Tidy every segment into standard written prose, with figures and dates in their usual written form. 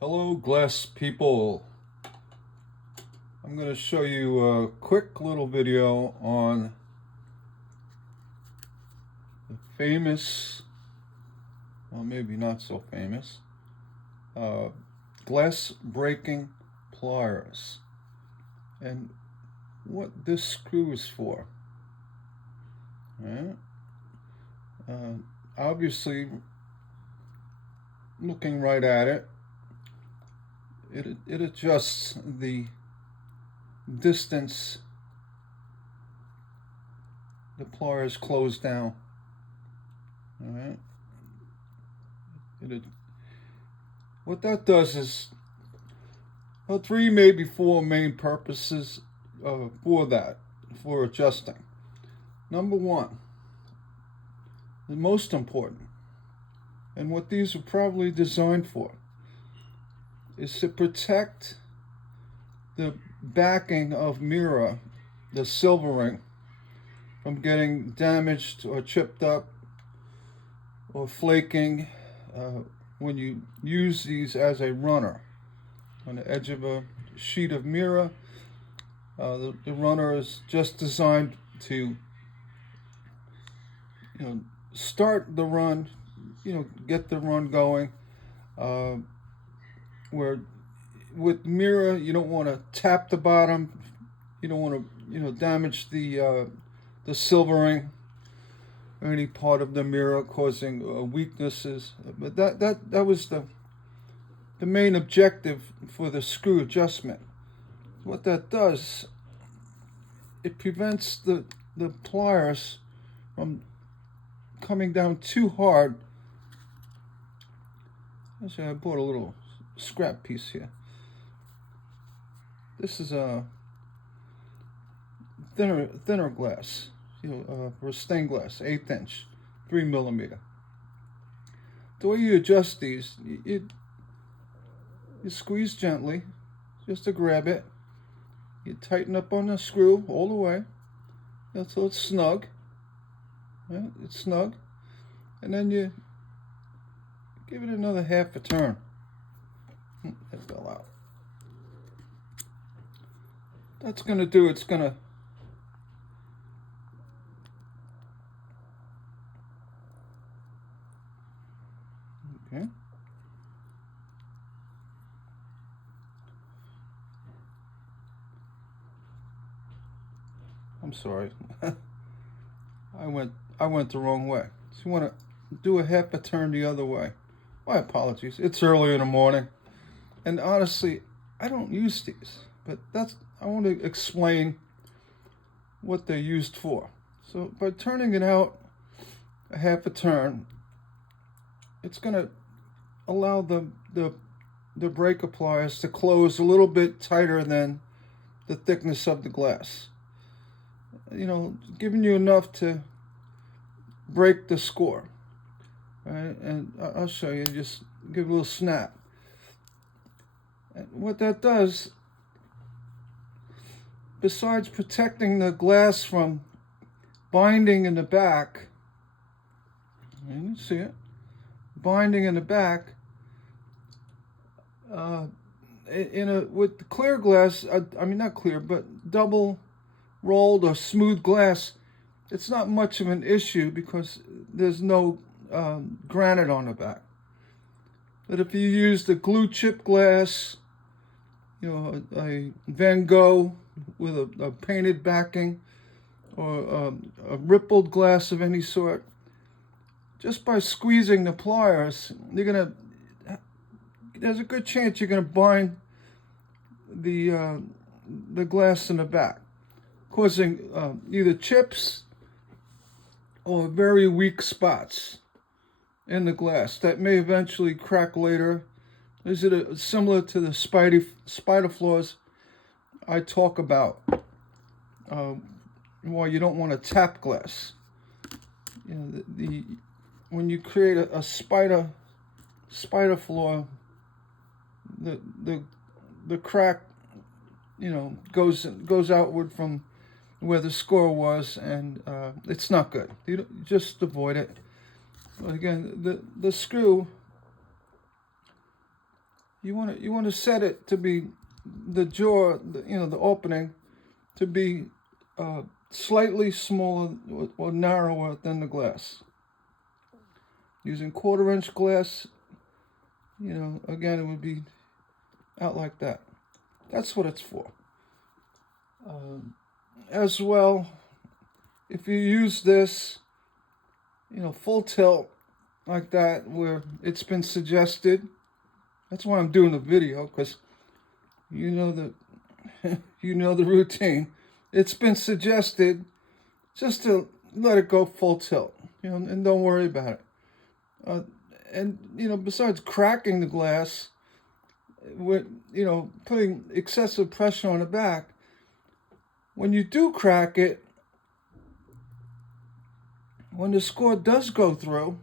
Hello, glass people. I'm going to show you a quick little video on the famous, well, maybe not so famous, uh, glass breaking pliers and what this screw is for. Right? Obviously, looking right at it, it adjusts the distance the pliers close down. All right. What that does is, well, three, maybe four main purposes for adjusting. Number one, the most important, and what these are probably designed for, is to protect the backing of mirror, the silvering, from getting damaged or chipped up or flaking when you use these as a runner on the edge of a sheet of mirror. The runner is just designed to start the run, get the run going. Where with mirror, you don't want to tap the bottom, you don't want to damage the silvering or any part of the mirror, causing weaknesses. But that was the main objective for the screw adjustment. What that does, it prevents the pliers from coming down too hard. Actually, I bought a little scrap piece here. This is a thinner glass, for stained glass, 1/8 inch, 3 mm. The way you adjust these, you squeeze gently, just to grab it. You tighten up on the screw all the way, until it's snug. Right? It's snug, and then you give it another half a turn. It fell out. That's going to do, it's going to okay. I'm sorry. I went the wrong way. So you want to do a half a turn the other way. My apologies. It's early in the morning, and honestly, I don't use these. But I want to explain what they're used for. So by turning it out a half a turn, it's going to allow the breaker pliers to close a little bit tighter than the thickness of the glass. Giving you enough to break the score. Right? And I'll show you. Just give a little snap. And what that does, besides protecting the glass from binding in the back, you can see it, binding in the back, with the clear glass, I mean not clear, but double rolled or smooth glass, it's not much of an issue because there's no granite on the back. But if you use the glue chip glass, a Van Gogh with a painted backing, or a rippled glass of any sort, just by squeezing the pliers, there's a good chance you're gonna bind the glass in the back, causing either chips or very weak spots in the glass that may eventually crack later. Is it similar to the spider flaws I talk about? Why you don't want to tap glass. When you create a spider flaw, the crack goes outward from where the score was, and it's not good. You just avoid it. But again, the screw you want to set it to be the jaw, the opening, to be slightly smaller or narrower than the glass. Using 1/4-inch glass, again, it would be out like that. That's what it's for. As well, if you use this, full tilt like that, where it's been suggested, that's why I'm doing the video, because the the routine. It's been suggested just to let it go full tilt, and don't worry about it. And besides cracking the glass with putting excessive pressure on the back, when you do crack it, when the score does go through,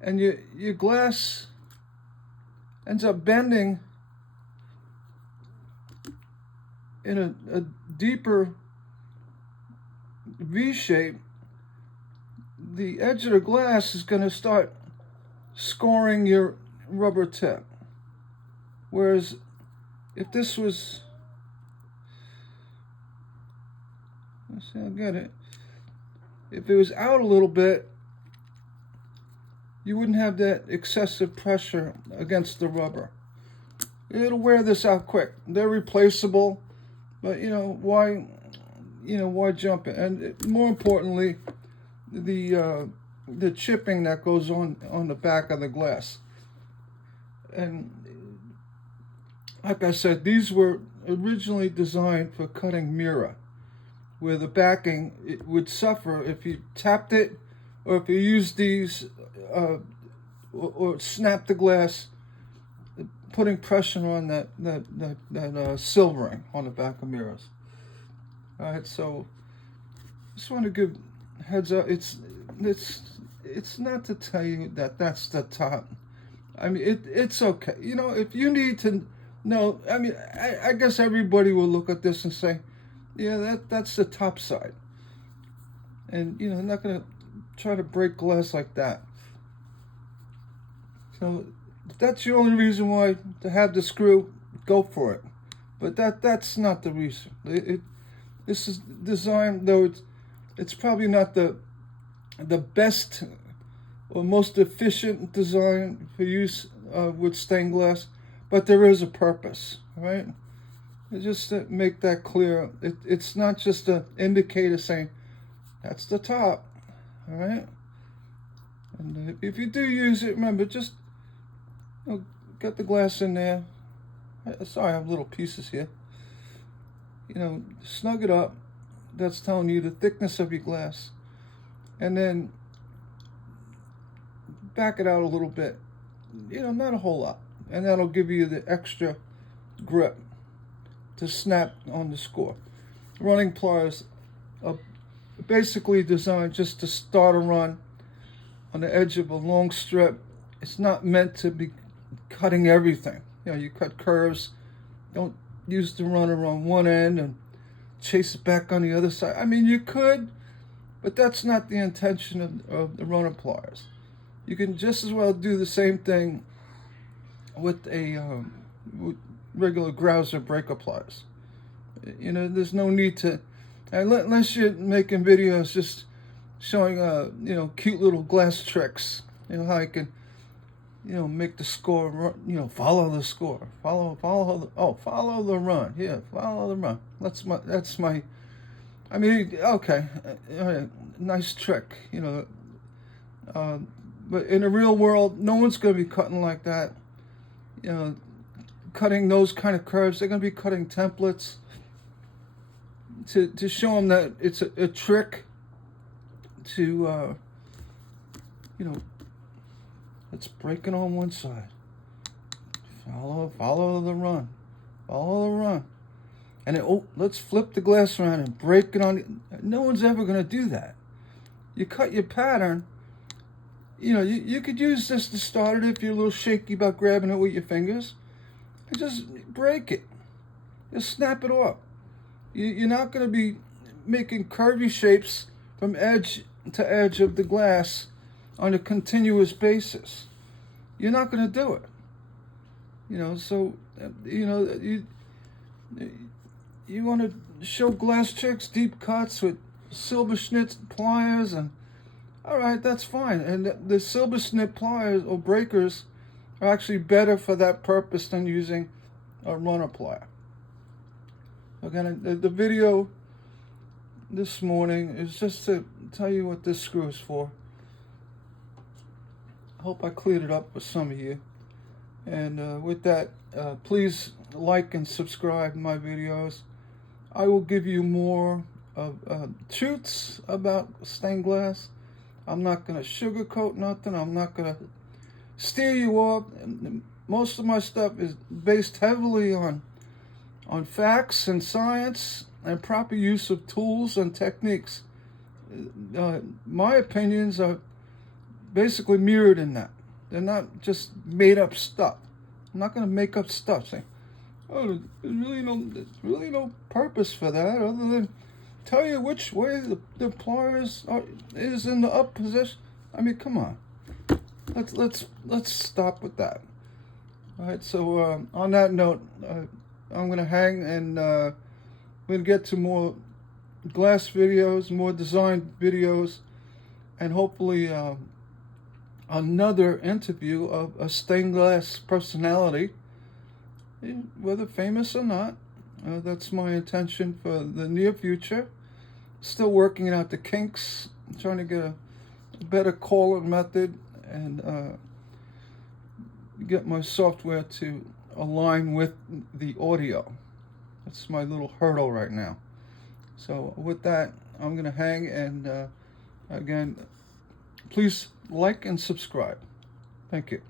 and your glass ends up bending in a deeper V shape, the edge of the glass is going to start scoring your rubber tip. Whereas if this was, let's see, I'll get it. If it was out a little bit, you wouldn't have that excessive pressure against the rubber. It'll wear this out quick. They're replaceable, but why jump it? And more importantly, the chipping that goes on the back of the glass. And like I said, these were originally designed for cutting mirror, where the backing it would suffer if you tapped it, or if you used these or snapped the glass, putting pressure on that silvering on the back of mirrors. All right, so just want to give heads up. It's not to tell you that that's the top. I mean, it's okay. If you need to know, I mean, I guess everybody will look at this and say, yeah, that's the top side. And I'm not gonna try to break glass like that. So if that's the only reason why to have the screw, go for it. But that's not the reason. This is designed, though it's probably not the best or most efficient design for use with stained glass, but there is a purpose, right? Just to make that clear, it's not just an indicator saying that's the top, all right? And if you do use it, remember, just get the glass in there. Sorry, I have little pieces here. Snug it up. That's telling you the thickness of your glass. And then back it out a little bit. Not a whole lot. And that'll give you the extra grip to snap on the score. Running pliers are basically designed just to start a run on the edge of a long strip. It's not meant to be cutting everything. You cut curves. Don't use the runner on one end and chase it back on the other side. I mean, you could, but that's not the intention of the runner pliers. You can just as well do the same thing with with regular grouser breaker pliers. There's no need to, unless you're making videos just showing cute little glass tricks. How you can make the score, follow the score, follow the run. Yeah, follow the run. That's my. I mean, okay, nice trick, but in the real world, no one's going to be cutting like that. Cutting those kind of curves. They're going to be cutting templates to show them that it's a trick to, let's break it on one side. Follow the run. Follow the run. And let's flip the glass around and break it on. No one's ever going to do that. You cut your pattern. You could use this to start it if you're a little shaky about grabbing it with your fingers. And just break it. Just snap it off. You're not going to be making curvy shapes from edge to edge of the glass on a continuous basis. you're not going to do it. So you want to show glass chicks deep cuts with silver snit pliers, and all right, that's fine. And the silver snit pliers or breakers are actually better for that purpose than using a runner plier. Again, the video this morning is just to tell you what this screw is for. I hope I cleared it up for some of you. And with that, please like and subscribe to my videos. I will give you more of truths about stained glass. I'm not going to sugarcoat nothing. I'm not going to steer you off. Most of my stuff is based heavily on facts and science and proper use of tools and techniques. My opinions are basically mirrored in that. They're not just made up stuff. I'm not going to make up stuff saying, oh, there's really no purpose for that other than tell you which way the pliers is in the up position. I mean, come on. Let's stop with that. All right. So on that note, I'm gonna hang, and we're gonna get to more glass videos, more design videos, and hopefully another interview of a stained glass personality, whether famous or not. That's my intention for the near future. Still working out the kinks, trying to get a better calling method, and get my software to align with the audio. That's my little hurdle right now. So with that, I'm going to hang, and again, please like and subscribe. Thank you.